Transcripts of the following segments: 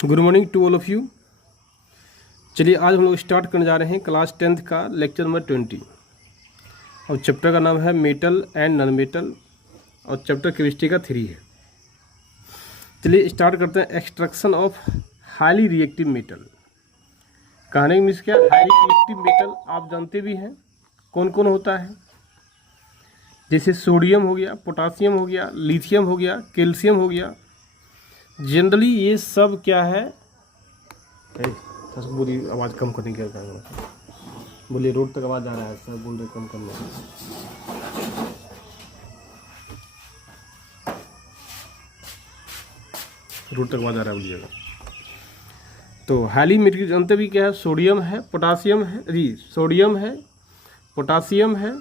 Good morning to all of you. चलिए आज हम लोग स्टार्ट करने जा रहे हैं क्लास 10th का लेक्चर नंबर 20 और चैप्टर का नाम है मेटल एंड नॉन मेटल और चैप्टर केमिस्ट्री का 3 है। चलिए स्टार्ट करते हैं। Extraction of highly reactive metal. कहने की मीन्स क्या, हाईली रिएक्टिव मेटल आप जानते भी हैं कौन कौन होता है। जैसे सोडियम हो गया, पोटासियम हो गया, लिथियम हो गया, कैल्शियम हो गया। जनरली ये सब क्या है, बोलिए आवाज़ कम करने की क्या बोलिए, रोड तक आवाज़ आ रहा है सर, बोल रहे कम करना। रोड तक आवाज़ आ रहा है बोलिएगा। तो हाईली मेटल जानते भी क्या है, सोडियम है, पोटासियम है, सोडियम है, पोटासियम है,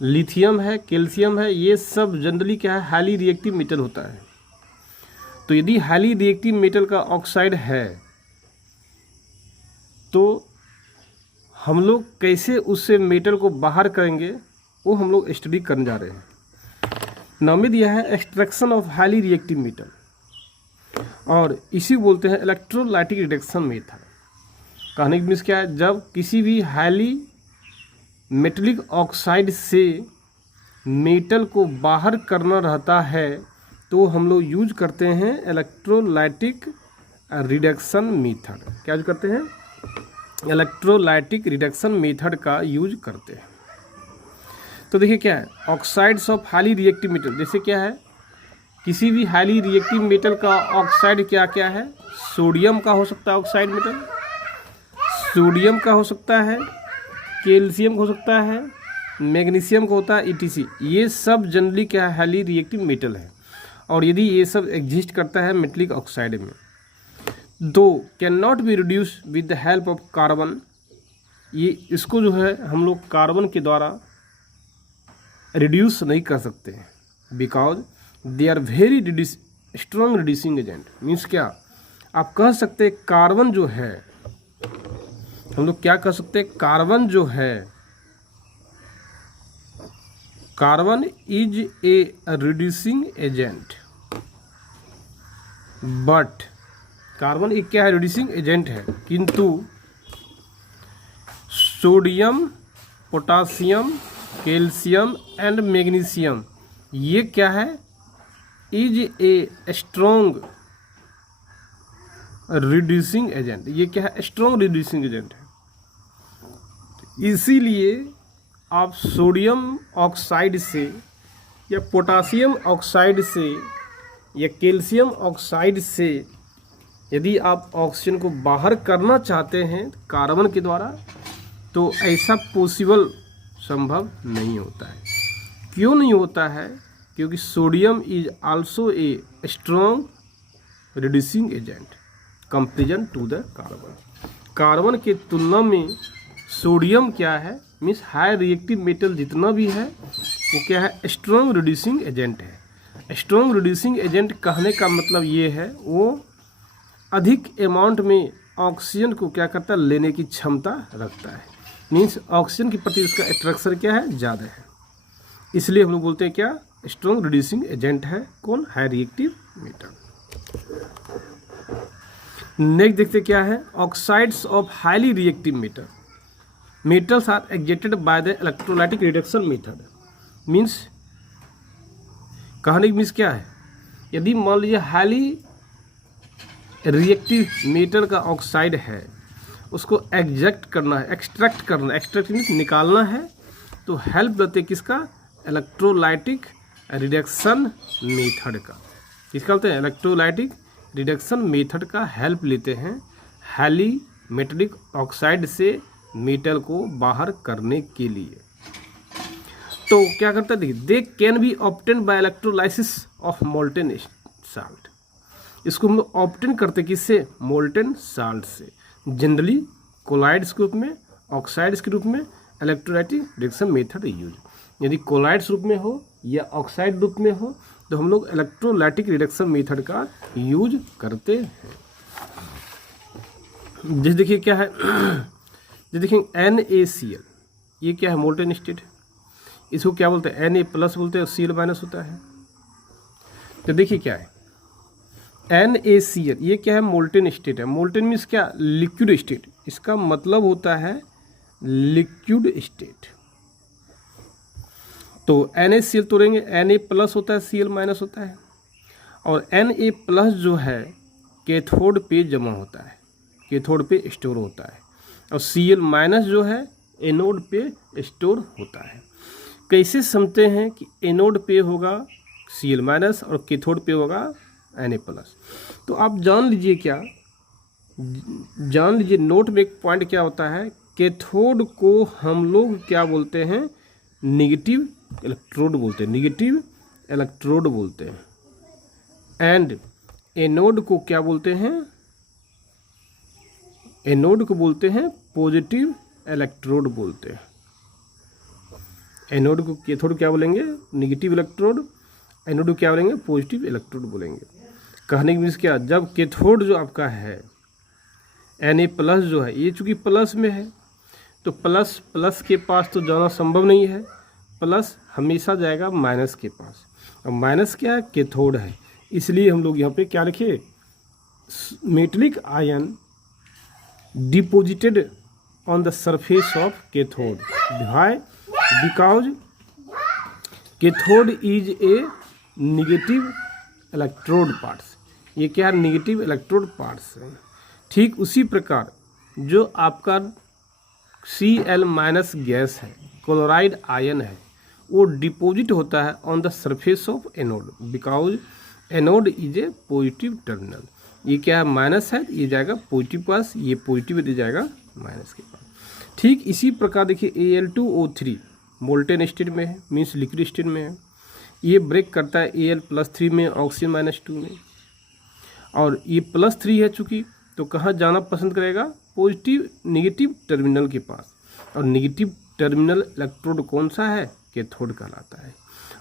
लिथियम है, कैल्शियम है। ये सब जनरली क्या है, हाईली रिएक्टिव मेटल होता है। तो यदि हाईली रिएक्टिव मेटल का ऑक्साइड है तो हम लोग कैसे उससे मेटल को बाहर करेंगे वो हम लोग स्टडी करने जा रहे हैं। नामित यह है extraction of highly reactive metal और इसी बोलते हैं इलेक्ट्रोलाइटिक रिडक्शन मेथड। कहने की मीन्स क्या है, जब किसी भी हाईली मेटलिक ऑक्साइड से मेटल को बाहर करना रहता है तो हम लोग यूज करते हैं इलेक्ट्रोलाइटिक रिडक्शन मेथड। क्या यूज करते हैं? इलेक्ट्रोलाइटिक रिडक्शन मेथड का यूज करते हैं। तो देखिए क्या है, oxides of highly reactive metal. जैसे क्या है, किसी भी हाईली रिएक्टिव मेटल का ऑक्साइड क्या क्या है, सोडियम का हो सकता है ऑक्साइड मेटल, सोडियम का हो सकता है, कैल्शियम हो सकता है, मैग्नीशियम का होता है, ईटीसी। ये सब जनरली क्या है, हाईली रिएक्टिव मेटल है। और यदि ये सब एग्जिस्ट करता है मेटलिक ऑक्साइड में, दो can not be reduce with the help of carbon. ये इसको जो है हम लोग कार्बन के द्वारा रिड्यूस नहीं कर सकते हैं, because they are very strong reducing agent. Means क्या, आप कह सकते हैं कार्बन जो है, हम लोग क्या कह सकते हैं, कार्बन जो है, carbon is a reducing agent. But carbon एक क्या है, रिड्यूसिंग एजेंट है, किंतु sodium, potassium, calcium and magnesium ये क्या है, is a strong reducing agent. ये क्या है, स्ट्रॉन्ग रिड्यूसिंग एजेंट है। इसीलिए आप सोडियम ऑक्साइड से या पोटासियम ऑक्साइड से या कैल्शियम ऑक्साइड से यदि आप ऑक्सीजन को बाहर करना चाहते हैं कार्बन के द्वारा, तो ऐसा पॉसिबल संभव नहीं होता है। क्यों नहीं होता है? क्योंकि sodium is also a strong reducing agent comparison to the carbon. Carbon के तुलना में सोडियम क्या है, मीन्स हाई रिएक्टिव मेटल जितना भी है वो क्या है, स्ट्रॉन्ग रिड्यूसिंग एजेंट है। स्ट्रॉन्ग रिड्यूसिंग एजेंट कहने का मतलब ये है, वो अधिक अमाउंट में ऑक्सीजन को क्या करता है, लेने की क्षमता रखता है। मीन्स ऑक्सीजन के प्रति उसका अट्रैक्शन क्या है, ज़्यादा है। इसलिए हम लोग बोलते हैं क्या, स्ट्रॉन्ग रिड्यूसिंग एजेंट है कौन, हाई रिएक्टिव मेटल। नेक्स्ट देखते क्या है, oxides of highly reactive metal. Metals are extracted by the electrolytic reduction method. Means कहने की मीन्स क्या है, यदि मान लीजिए हाईली रिएक्टिव मेटल का ऑक्साइड है, उसको एक्सट्रैक्ट करना है, एक्सट्रैक्ट मीन्स निकालना है, तो हेल्प लेते हैं किसका, इलेक्ट्रोलाइटिक रिडक्शन मेथड का। किसका बोलते हैं, इलेक्ट्रोलाइटिक रिडक्शन मेथड का हेल्प लेते हैं हाईली मेटलिक ऑक्साइड से मेटल को बाहर करने के लिए। तो क्या करता है, देखिए, they can be obtain bye electrolysis of molten salt. इसको हम लोग ऑब्टेन करते किससे, मोल्टेन साल्ट से। जनरली कोलाइड्स के रूप में, ऑक्साइड्स के रूप में इलेक्ट्रोलाइटिक रिडक्शन मेथड यूज। यदि कोलाइड्स रूप में हो या ऑक्साइड रूप में हो तो हम लोग इलेक्ट्रोलाइटिक रिडक्शन मेथड का यूज करते हैं। जैसे देखिए क्या है, जैसे देखिए NaCl, ये क्या है, मोल्टेन स्टेट है। इसको क्या बोलते हैं, Na+ बोलते हैं, Cl- होता है। तो देखिए क्या है, NaCl ये क्या है, मोल्टेन स्टेट है। मोल्टेन मीन्स क्या, लिक्विड स्टेट, इसका मतलब होता है लिक्विड स्टेट। तो NaCl तोड़ेंगे, Na प्लस होता है, Cl माइनस होता है, और Na प्लस जो है कैथोड पे जमा होता है, कैथोड पे स्टोर होता है, और Cl माइनस जो है एनोड पे स्टोर होता है। कैसे समझते हैं कि एनोड पे होगा Cl माइनस और कैथोड पे होगा Na प्लस। तो आप जान लीजिए, क्या जान लीजिए, नोट में एक पॉइंट क्या होता है, कैथोड को हम लोग क्या बोलते हैं, निगेटिव इलेक्ट्रोड बोलते हैं, निगेटिव इलेक्ट्रोड बोलते हैं, एंड एनोड को क्या बोलते हैं, एनोड को बोलते हैं पॉजिटिव इलेक्ट्रोड बोलते हैं। एनोड को कैथोड क्या बोलेंगे, निगेटिव इलेक्ट्रोड, एनोड को क्या बोलेंगे, पॉजिटिव इलेक्ट्रोड बोलेंगे। कहने की मीन्स क्या, जब कैथोड जो आपका है Na प्लस जो है, ये चूँकि प्लस में है तो प्लस प्लस के पास तो जाना संभव नहीं है, प्लस हमेशा जाएगा माइनस के पास, और माइनस क्या है, कैथोड है, इसलिए हम लोग यहाँ पे क्या लिखे, metallic ion deposited on the surface of cathode, why, because cathode is a negative electrode parts, ये क्या है, निगेटिव इलेक्ट्रोड पार्ट्स है। ठीक उसी प्रकार जो आपका Cl माइनस गैस है, क्लोराइड आयन है, वो डिपोजिट होता है on the surface of anode, because anode is a positive terminal. ये क्या है, माइनस है, ये जाएगा पॉजिटिव पास, ये पॉजिटिव दे जाएगा माइनस के पास। ठीक इसी प्रकार देखिए Al2O3 मोल्टेन स्टेट में है, मीन्स लिक्विड स्टेट में है, ये ब्रेक करता है Al+3 में, ऑक्सीजन -2 में, और ये +3 है चूँकि, तो कहाँ जाना पसंद करेगा, पॉजिटिव निगेटिव टर्मिनल के पास, और निगेटिव टर्मिनल इलेक्ट्रोड कौन सा है, कैथोड कहलाता है।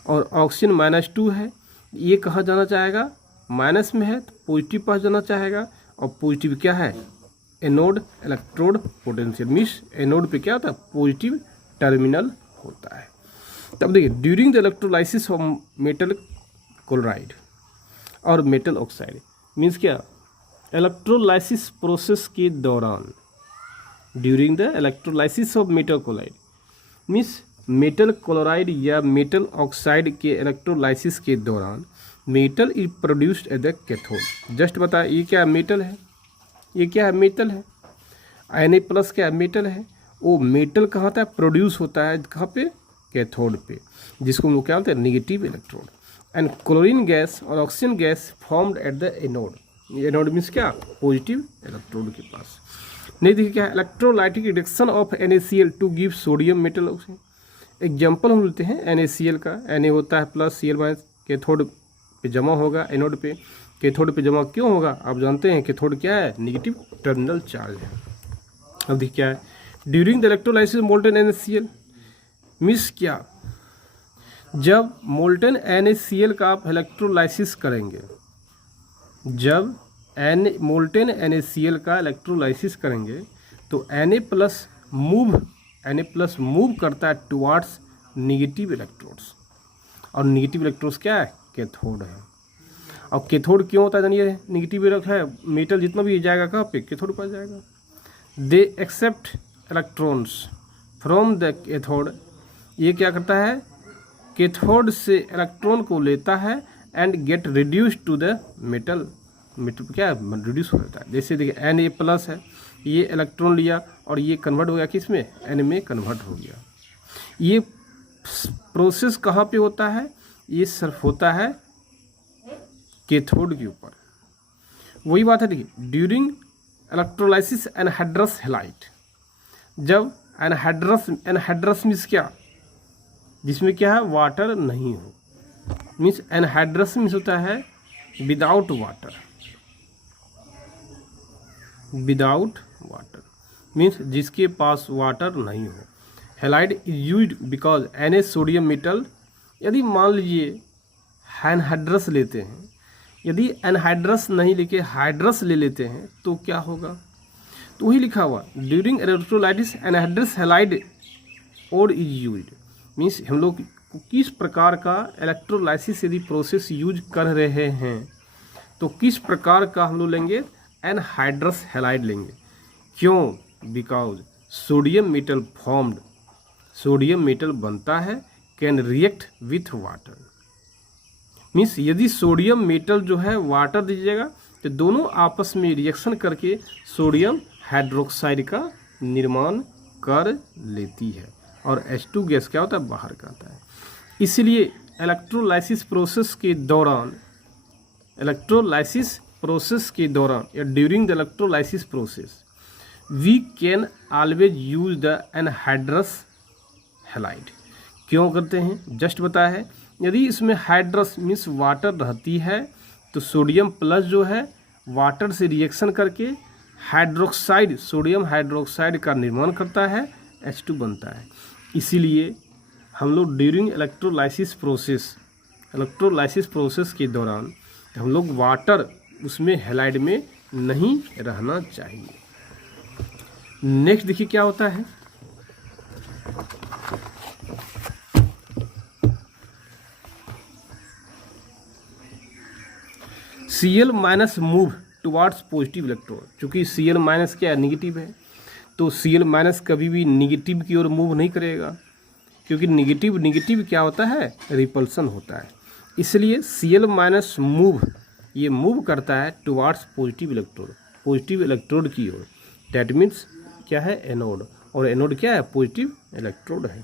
और ऑक्सीजन -2 है, ये कहाँ जाना चाहेगा, माइनस में है तो पॉजिटिव पास जाना चाहेगा, और पॉजिटिव क्या है, anode electrode potential, means anode पे क्या होता है, पॉजिटिव टर्मिनल होता है। तब देखिए, during the electrolysis of metal chloride और मेटल ऑक्साइड, मीन्स क्या, इलेक्ट्रोलाइसिस प्रोसेस के दौरान, during the electrolysis of metal chloride, means metal chloride या मेटल ऑक्साइड के इलेक्ट्रोलाइसिस के दौरान metal is produced at the cathode. Just बता, ये क्या मेटल है, ये क्या है, मेटल है, Na प्लस क्या है, मेटल है, वो मेटल कहाँ होता है, प्रोड्यूस होता है कहाँ पे, कैथोड पे, जिसको हम लोग क्या बोलते हैं, negative electrode. And chlorine gas और oxygen gas formed at the anode, anode means क्या, पॉजिटिव इलेक्ट्रोड के पास। नहीं देखिए क्या है, electrolytic reduction of NaCl to give sodium metal oxide. Example हम लेते हैं NaCl का, Na होता है प्लस, Cl माइनस, कैथोड पे जमा होगा एनोड पे, कैथोड पे जमा क्यों होगा, आप जानते हैं कैथोड क्या है, निगेटिव टर्मिनल चार्ज है। अब देखिए क्या है, during the electrolysis molten NaCl, means क्या, जब मोल्टेन NaCl का आप इलेक्ट्रोलाइसिस करेंगे, जब मोल्टेन NaCl का इलेक्ट्रोलाइसिस करेंगे तो Na प्लस मूव करता है टुवार्ड्स निगेटिव इलेक्ट्रोड्स, और निगेटिव इलेक्ट्रोड्स क्या है, कैथोड है। और कैथोड क्यों होता है जानिए, निगेटिव है, मेटल जितना भी जाएगा कहाँ पे, कैथोड पर जाएगा। They accept electrons from the cathode, ये क्या करता है, कैथोड से इलेक्ट्रॉन को लेता है and get reduce to the metal, metal क्या है, रिड्यूस हो जाता है। जैसे देखिए Na प्लस है, ये इलेक्ट्रॉन लिया और ये कन्वर्ट हो गया किस में, N में कन्वर्ट हो गया। ये प्रोसेस कहाँ पे होता है, ये सिर्फ होता है कैथोड के ऊपर। वही बात है, देखिए ड्यूरिंग इलेक्ट्रोलाइसिस एनहाइड्रस हैलाइड, जब एनहाइड्रस मीन्स क्या, जिसमें क्या है, वाटर नहीं हो, मीन्स एनहाइड्रस मीन्स होता है without water, without water means जिसके पास वाटर नहीं हो। Halide is used because Na sodium metal, यदि मान लीजिए एनहाइड्रस लेते हैं, यदि एनहाइड्रस नहीं लेके हाइड्रस ले लेते हैं तो क्या होगा, तो वही लिखा हुआ, ड्यूरिंग इलेक्ट्रोलाइसिस एनहाइड्रस हैलाइड और इज यूज्ड, मीन्स हम लोग किस प्रकार का इलेक्ट्रोलाइसिस यदि प्रोसेस यूज कर रहे हैं तो किस प्रकार का हम लोग लेंगे, एनहाइड्रस हैलाइड लेंगे। क्यों? Because sodium metal formed, sodium metal बनता है can react with water. Means यदि सोडियम मेटल जो है वाटर दीजिएगा तो दोनों आपस में रिएक्शन करके सोडियम हाइड्रोक्साइड का निर्माण कर लेती है और H2 गैस क्या होता है, बाहर का आता है। इसलिए इलेक्ट्रोलाइसिस प्रोसेस के दौरान, इलेक्ट्रोलाइसिस प्रोसेस के दौरान या during the electrolysis process we can always use the anhydrous halide. क्यों करते हैं? जस्ट बताया है, यदि इसमें हाइड्रस मीन्स वाटर रहती है तो सोडियम प्लस जो है वाटर से रिएक्शन करके हाइड्रोक्साइड, सोडियम हाइड्रोक्साइड का निर्माण करता है, H2 बनता है। इसीलिए हम लोग ड्यूरिंग इलेक्ट्रोलाइसिस प्रोसेस के दौरान हम लोग वाटर उसमें हैलाइड में नहीं रहना चाहिए। नेक्स्ट देखिए क्या होता है, Cl minus move towards positive electron. चूँकि Cl माइनस क्या है, निगेटिव है, तो Cl माइनस कभी भी निगेटिव की ओर मूव नहीं करेगा, क्योंकि निगेटिव क्या होता है, रिपल्सन होता है। इसलिए Cl माइनस मूव, ये मूव करता है टुवार्ड्स पॉजिटिव इलेक्ट्रोड की ओर। डैट मीन्स क्या है, एनोड, और एनोड क्या है, पॉजिटिव इलेक्ट्रोड है।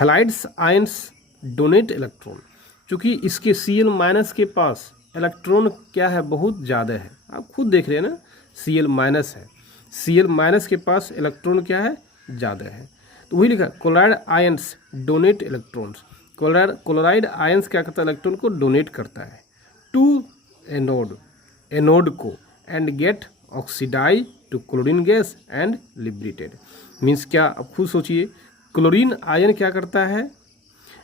Halides ions donate electron. चूँकि इसके Cl माइनस के पास इलेक्ट्रॉन क्या है, बहुत ज़्यादा है, आप खुद देख रहे हैं ना, Cl माइनस है, Cl माइनस के पास इलेक्ट्रॉन क्या है, ज़्यादा है। तो वही लिखा, chloride ions donate electrons. Chloride ions क्या करता है, इलेक्ट्रॉन को डोनेट करता है टू एनोड को, and get oxidise to chlorine gas and liberated. Means क्या, अब खुद सोचिए, क्लोरीन आयन क्या करता है,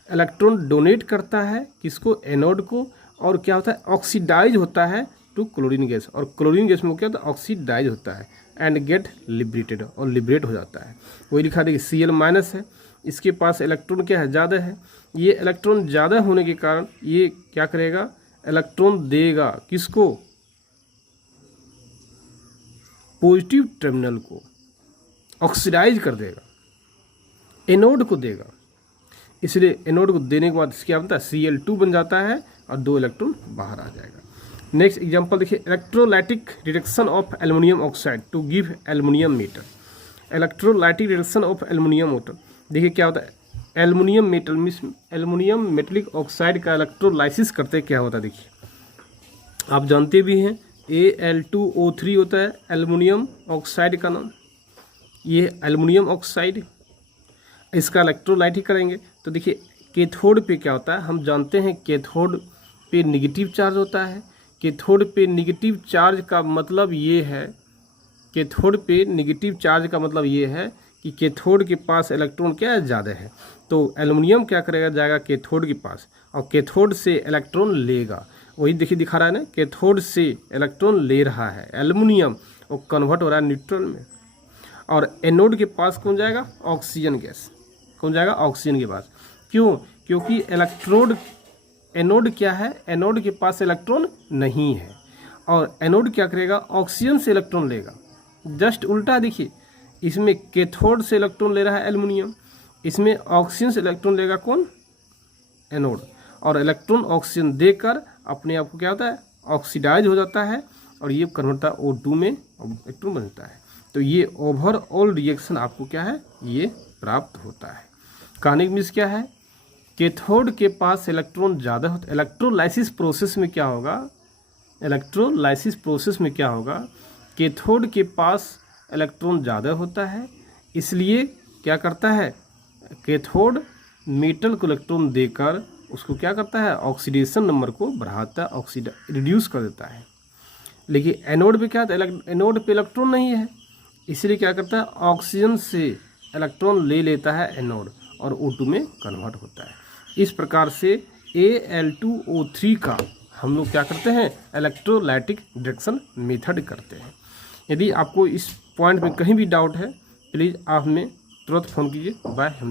इलेक्ट्रॉन डोनेट करता है किसको, एनोड को, और क्या होता है, ऑक्सीडाइज होता है टू क्लोरीन गैस, और क्लोरीन गैस में क्या होता है, ऑक्सीडाइज होता है, एंड गेट लिबरेटेड, और लिबरेट हो जाता है। वही लिखा देखिए, Cl माइनस है, इसके पास इलेक्ट्रॉन क्या है, ज़्यादा है। ये इलेक्ट्रॉन ज़्यादा होने के कारण ये क्या करेगा, इलेक्ट्रॉन देगा किसको, पॉजिटिव टर्मिनल को, ऑक्सीडाइज कर देगा, एनोड को देगा। इसलिए एनोड को देने के बाद क्या बनता है, Cl2 बन जाता है और 2 इलेक्ट्रॉन बाहर आ जाएगा। नेक्स्ट एग्जांपल देखिए, electrolytic reduction of aluminium oxide to give aluminium metal. Electrolytic reduction of aluminium metal, देखिए क्या होता है, aluminium metal means aluminium metallic oxide का इलेक्ट्रोलाइसिस करते क्या होता है, देखिए आप जानते भी हैं, Al2O3 होता है एल्युमिनियम ऑक्साइड का नाम। ये एल्युमिनियम ऑक्साइड, इसका इलेक्ट्रोलाइटिक करेंगे तो देखिए कैथोड पे क्या होता है, हम जानते हैं कैथोड पे निगेटिव चार्ज होता है। कैथोड पे निगेटिव चार्ज का मतलब ये है, कैथोड पे निगेटिव चार्ज का मतलब ये है कि कैथोड के पास इलेक्ट्रॉन क्या है, ज़्यादा है। तो एल्युमिनियम क्या करेगा, जाएगा कैथोड के पास और कैथोड से इलेक्ट्रॉन लेगा। वही देखिए दिखा रहा है ना, कैथोड से इलेक्ट्रॉन ले रहा है एल्युमिनियम, वो कन्वर्ट हो रहा है न्यूट्रल में। और एनोड के पास कौन जाएगा, ऑक्सीजन गैस, कौन जाएगा, ऑक्सीजन के पास। क्यों? क्योंकि एनोड क्या है, एनोड के पास इलेक्ट्रॉन नहीं है, और एनोड क्या करेगा, ऑक्सीजन से इलेक्ट्रॉन लेगा। जस्ट उल्टा देखिए, इसमें कैथोड से इलेक्ट्रॉन ले रहा है एल्युमिनियम, इसमें ऑक्सीजन से इलेक्ट्रॉन लेगा कौन, एनोड, और इलेक्ट्रॉन ऑक्सीजन देकर अपने आप को क्या होता है, ऑक्सीडाइज हो जाता है, और ये कन्वर्ट होता है O2 में इलेक्ट्रॉन बनता है। तो ये ओवरऑल रिएक्शन आपको क्या है, ये प्राप्त होता है। कहने का मीन्स क्या है, कैथोड के पास इलेक्ट्रॉन ज़्यादा होता है। इलेक्ट्रोलाइसिस प्रोसेस में क्या होगा, इलेक्ट्रोलाइसिस प्रोसेस में क्या होगा, कैथोड के पास इलेक्ट्रॉन ज़्यादा होता है, इसलिए क्या करता है, कैथोड मेटल को इलेक्ट्रॉन देकर उसको क्या करता है, ऑक्सीडेशन नंबर को बढ़ाता है, रिड्यूस कर देता है। लेकिन एनोड पे क्या होता है, एनोड पे इलेक्ट्रॉन नहीं है, इसलिए क्या करता है, ऑक्सीजन से इलेक्ट्रॉन ले लेता है एनोड और O2 में कन्वर्ट होता है। इस प्रकार से Al2O3 का हम लोग क्या करते हैं, इलेक्ट्रोलाइटिक रिडक्शन मेथड करते हैं। यदि आपको इस पॉइंट में कहीं भी डाउट है, प्लीज़ आप हमें तुरंत फ़ोन कीजिए। बाय, हम